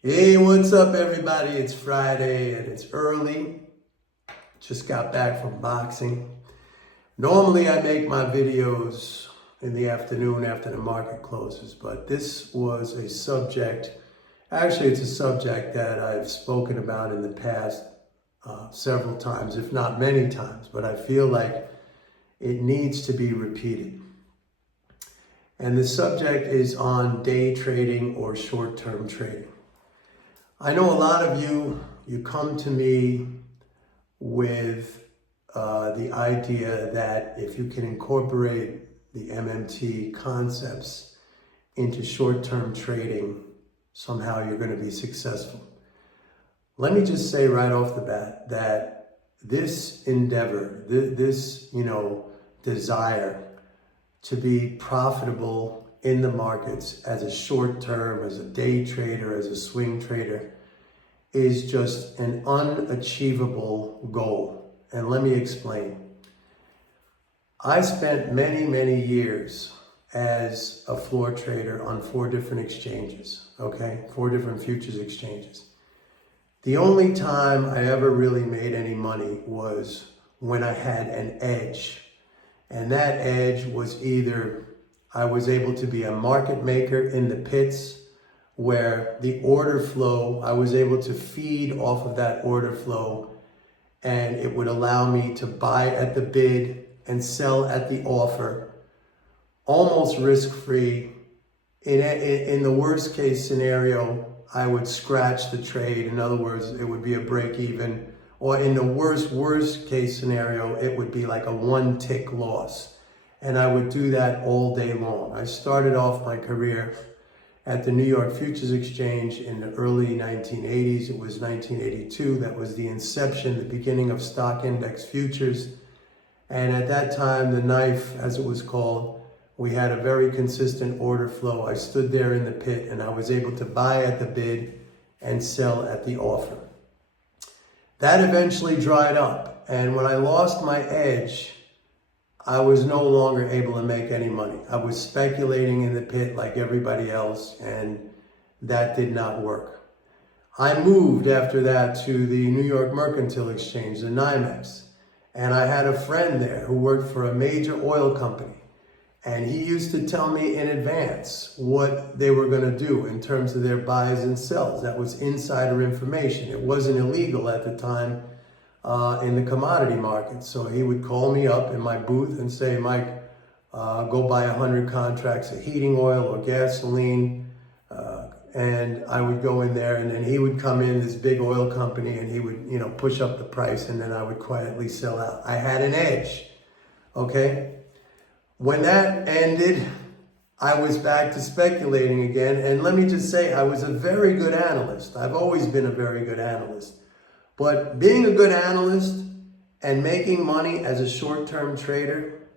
Hey, what's up, everybody? It's Friday and it's early. Just got back from boxing. Normally, I make my videos in the afternoon after the market closes, but this was a subject, actually, it's a subject that I've spoken about in the past several times, if not many times, but I feel like it needs to be repeated. And the subject is on day trading or short-term trading. I know a lot of you come to me with the idea that if you can incorporate the MMT concepts into short-term trading, somehow you're going to be successful. Let me just say right off the bat that this endeavor, this desire to be profitable in the markets as a short term, as a day trader, as a swing trader, is just an unachievable goal. And let me explain. I spent many years as a floor trader on 4 different exchanges, okay? 4 different futures exchanges. The only time I ever really made any money was when I had an edge. And that edge was either I was able to be a market maker in the pits where the order flow, I was able to feed off of that order flow, and it would allow me to buy at the bid and sell at the offer, almost risk-free. In the worst case scenario, I would scratch the trade. In other words, it would be a break even. Or in the worst case scenario, it would be like a 1-tick loss. And I would do that all day long. I started off my career at the New York Futures Exchange in the early 1980s. It was 1982. That was the inception, the beginning of stock index futures. And at that time, the knife, as it was called, we had a very consistent order flow. I stood there in the pit and I was able to buy at the bid and sell at the offer. That eventually dried up. And when I lost my edge, I was no longer able to make any money. I was speculating in the pit like everybody else, and that did not work. I moved after that to the New York Mercantile Exchange, the NYMEX, and I had a friend there who worked for a major oil company. And he used to tell me in advance what they were going to do in terms of their buys and sells. That was insider information. It wasn't illegal at the time in the commodity market. So he would call me up in my booth and say, Mike, go buy 100 contracts of heating oil or gasoline. And I would go in there, and then he would come in, this big oil company, and he would, push up the price, and then I would quietly sell out. I had an edge, okay? When that ended, I was back to speculating again. And let me just say, I was a very good analyst. I've always been a very good analyst. But being a good analyst and making money as a short-term trader,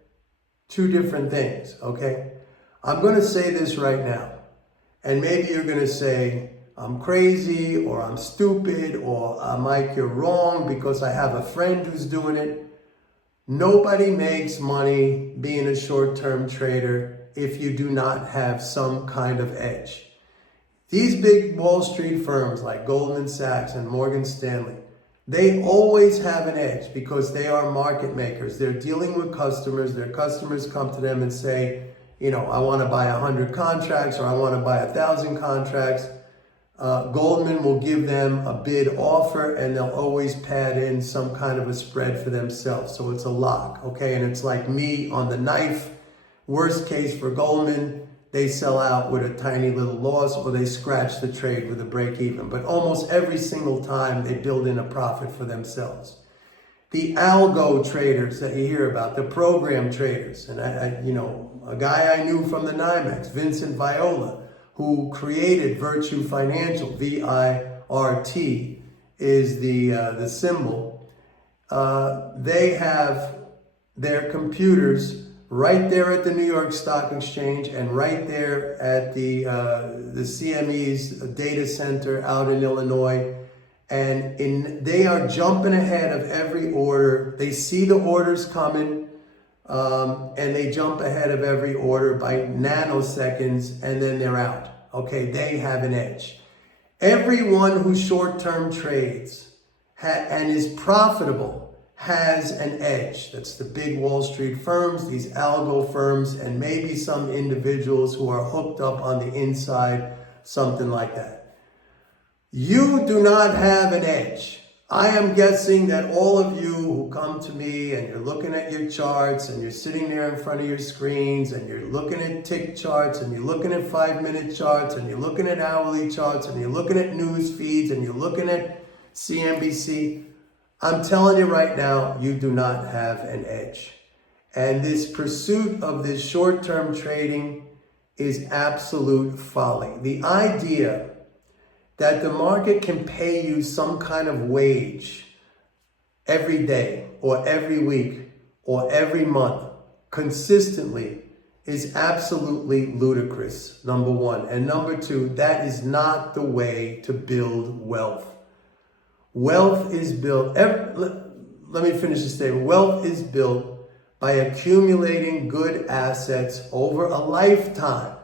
2 different things, okay? I'm going to say this right now. And maybe you're going to say, I'm crazy, or I'm stupid, or Mike, you're wrong because I have a friend who's doing it. Nobody makes money being a short-term trader if you do not have some kind of edge. These big Wall Street firms like Goldman Sachs and Morgan Stanley, they always have an edge because they are market makers. They're dealing with customers. Their customers come to them and say, I want to buy 100 contracts, or I want to buy 1,000 contracts. Goldman will give them a bid offer, and they'll always pad in some kind of a spread for themselves. So it's a lock, okay? And it's like me on the knife. Worst case for Goldman, they sell out with a tiny little loss, or they scratch the trade with a break even. But almost every single time, they build in a profit for themselves. The algo traders that you hear about, the program traders, and a guy I knew from the NYMEX, Vincent Viola, who created Virtu Financial, VIRT is the symbol. They have their computers right there at the New York Stock Exchange and right there at the CME's data center out in Illinois. And they are jumping ahead of every order. They see the orders coming, and they jump ahead of every order by nanoseconds, and then they're out. Okay, they have an edge. Everyone who short-term trades and is profitable has an edge. That's the big Wall Street firms, these algo firms, and maybe some individuals who are hooked up on the inside, something like that. You do not have an edge. I am guessing that all of you who come to me and you're looking at your charts and you're sitting there in front of your screens and you're looking at tick charts and you're looking at 5-minute charts and you're looking at hourly charts and you're looking at news feeds and you're looking at CNBC, I'm telling you right now, you do not have an edge. And this pursuit of this short-term trading is absolute folly. The idea that the market can pay you some kind of wage every day or every week or every month consistently is absolutely ludicrous, number one. And number two, that is not the way to build wealth. Wealth is built, let me finish the statement. Wealth is built by accumulating good assets over a lifetime,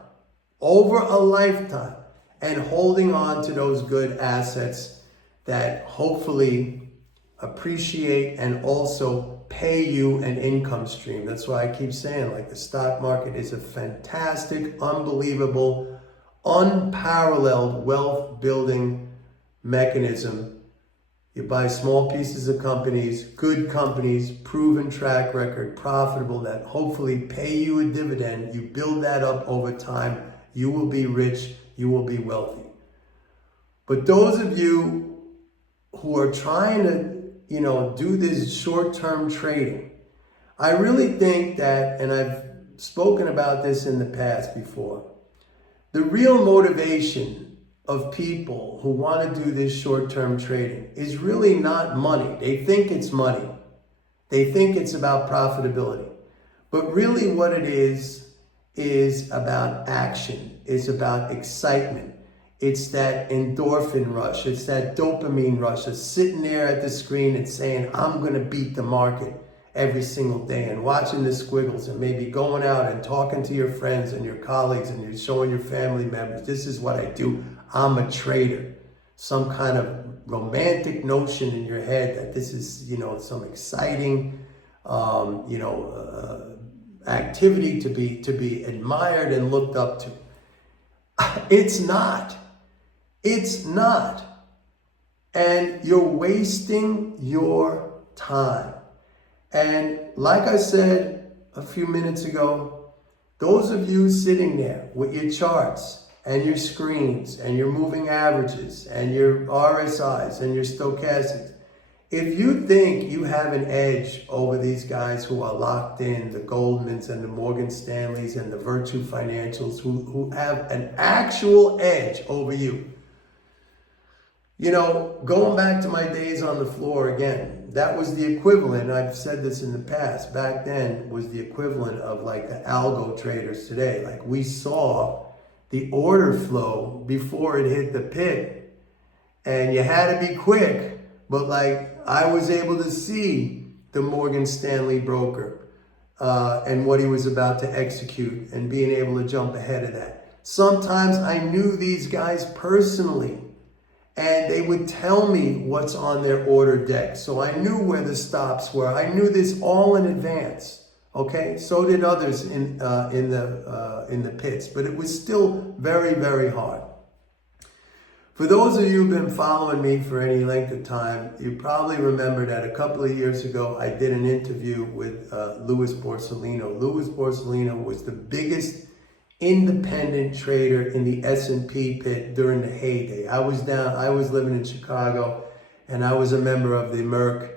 and holding on to those good assets that hopefully appreciate and also pay you an income stream. That's why I keep saying, like, the stock market is a fantastic, unbelievable, unparalleled wealth building mechanism. You buy small pieces of companies, good companies, proven track record, profitable, that hopefully pay you a dividend. You build that up over time. You will be rich. You will be wealthy. But those of you who are trying to, do this short-term trading, I really think that, and I've spoken about this in the past before, the real motivation of people who want to do this short-term trading is really not money. They think it's money. They think it's about profitability. But really what it is about action. It's about excitement. It's that endorphin rush. It's that dopamine rush of sitting there at the screen and saying, I'm going to beat the market every single day, and watching the squiggles and maybe going out and talking to your friends and your colleagues and you're showing your family members, this is what I do. I'm a trader. Some kind of romantic notion in your head that this is, some exciting, activity to be admired and looked up to. It's not. It's not. And you're wasting your time. And like I said a few minutes ago, those of you sitting there with your charts and your screens and your moving averages and your RSIs and your stochastics, if you think you have an edge over these guys who are locked in, the Goldmans and the Morgan Stanleys and the Virtue Financials who have an actual edge over you, going back to my days on the floor again, that was the equivalent, I've said this in the past, back then was the equivalent of like the algo traders today. Like, we saw the order flow before it hit the pit, and you had to be quick. But like, I was able to see the Morgan Stanley broker and what he was about to execute and being able to jump ahead of that. Sometimes I knew these guys personally, and they would tell me what's on their order deck. So I knew where the stops were. I knew this all in advance. Okay, so did others in the pits, but it was still very, very hard. For those of you who've been following me for any length of time, you probably remember that a couple of years ago, I did an interview with Louis Borsellino. Louis Borsellino was the biggest independent trader in the S&P pit during the heyday. I was living in Chicago, and I was a member of the Merc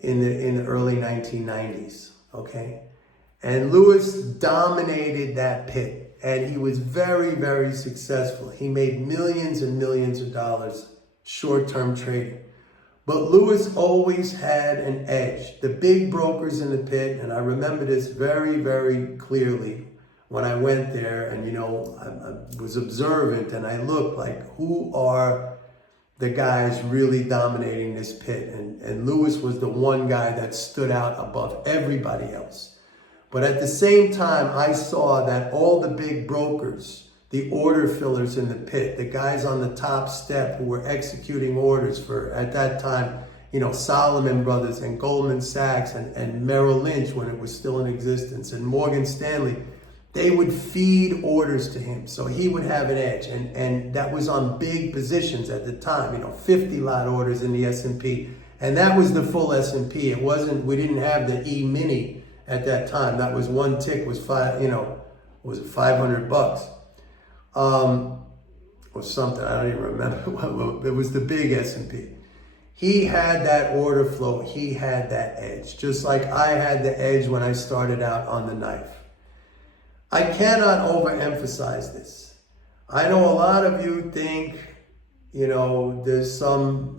in the early 1990s, okay? And Louis dominated that pit. And he was very, very successful. He made millions and millions of dollars short-term trading. But Louis always had an edge. The big brokers in the pit, and I remember this very, very clearly when I went there, and I was observant and I looked like, who are the guys really dominating this pit? And Louis was the one guy that stood out above everybody else. But at the same time, I saw that all the big brokers the order fillers in the pit, the guys on the top step who were executing orders for, at that time, Solomon Brothers and Goldman Sachs and Merrill Lynch when it was still in existence, and Morgan Stanley. They would feed orders to him, so he would have an edge, and that was on big positions at the time, 50 lot orders in the S&P, and that was the full S&P. It wasn't, we didn't have the E-mini at that time. That was one tick was was it $500? Or something, I don't even remember. It was the big S&P. He had that order flow, he had that edge, just like I had the edge when I started out on the knife. I cannot overemphasize this. I know a lot of you think, there's some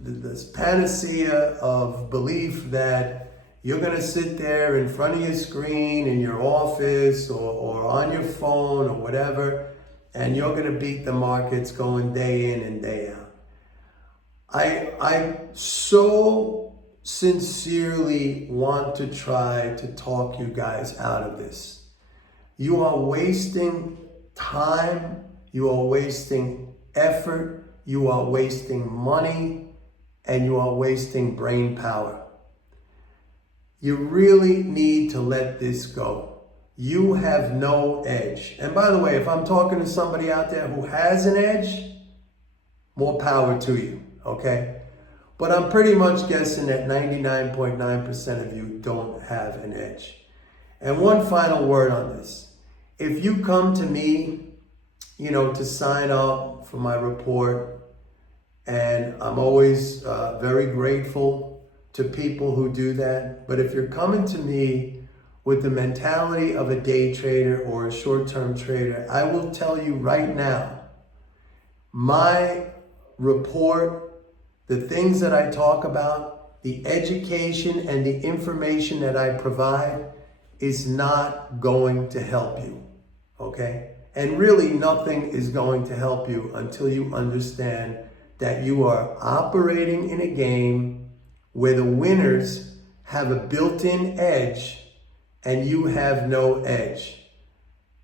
this panacea of belief that you're going to sit there in front of your screen in your office or on your phone or whatever, and you're going to beat the markets going day in and day out. I so sincerely want to try to talk you guys out of this. You are wasting time, you are wasting effort, you are wasting money, and you are wasting brain power. You really need to let this go. You have no edge. And by the way, if I'm talking to somebody out there who has an edge, more power to you, okay? But I'm pretty much guessing that 99.9% of you don't have an edge. And one final word on this. If you come to me, to sign up for my report, and I'm always very grateful to people who do that. But if you're coming to me with the mentality of a day trader or a short-term trader, I will tell you right now, my report, the things that I talk about, the education and the information that I provide is not going to help you, okay? And really nothing is going to help you until you understand that you are operating in a game where the winners have a built-in edge and you have no edge,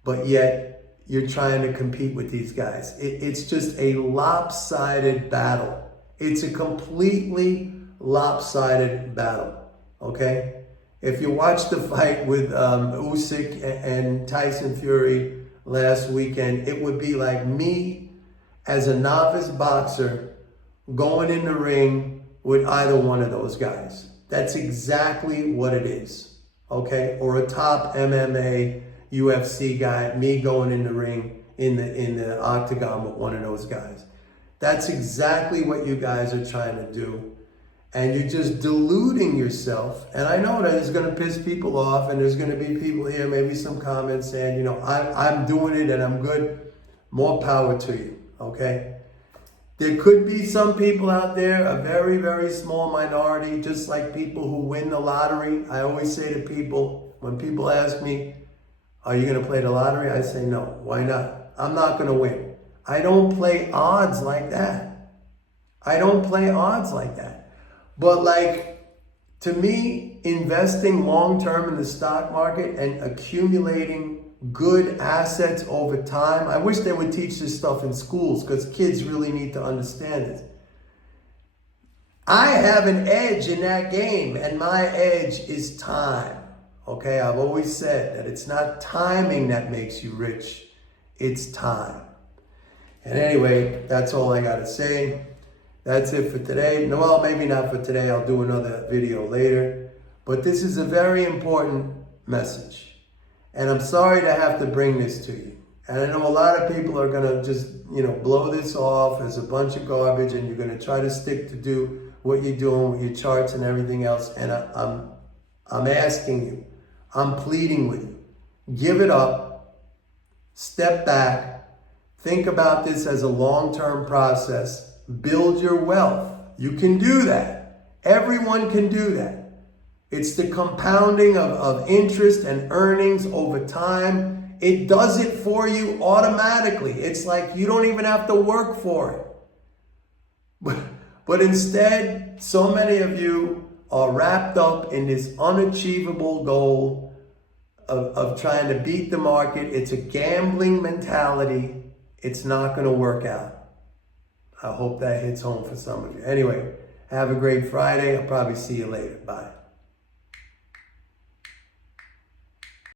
but yet you're trying to compete with these guys. It's just a lopsided battle. It's a completely lopsided battle, okay? If you watch the fight with Usyk and Tyson Fury last weekend, it would be like me as a novice boxer going in the ring with either one of those guys. That's exactly what it is, okay? Or a top MMA, UFC guy, me going in the ring in the octagon with one of those guys. That's exactly what you guys are trying to do. And you're just deluding yourself. And I know that it's going to piss people off, and there's going to be people here, maybe some comments saying, I'm doing it and I'm good. More power to you, okay? There could be some people out there, a very, very small minority, just like people who win the lottery. I always say to people, when people ask me, are you going to play the lottery? I say, no. Why not? I'm not going to win. I don't play odds like that. I don't play odds like that. But to me, investing long-term in the stock market and accumulating good assets over time, I wish they would teach this stuff in schools because kids really need to understand it. I have an edge in that game, and my edge is time. Okay, I've always said that it's not timing that makes you rich, it's time. And anyway, that's all I got to say. That's it for today. No, well, maybe not for today. I'll do another video later. But this is a very important message. And I'm sorry to have to bring this to you. And I know a lot of people are going to just, blow this off as a bunch of garbage, and you're going to try to stick to do what you're doing with your charts and everything else. And I'm asking you, I'm pleading with you, give it up, step back, think about this as a long-term process. Build your wealth. You can do that. Everyone can do that. It's the compounding of interest and earnings over time. It does it for you automatically. It's like you don't even have to work for it. But instead, so many of you are wrapped up in this unachievable goal of trying to beat the market. It's a gambling mentality. It's not going to work out. I hope that hits home for some of you. Anyway, have a great Friday. I'll probably see you later. Bye.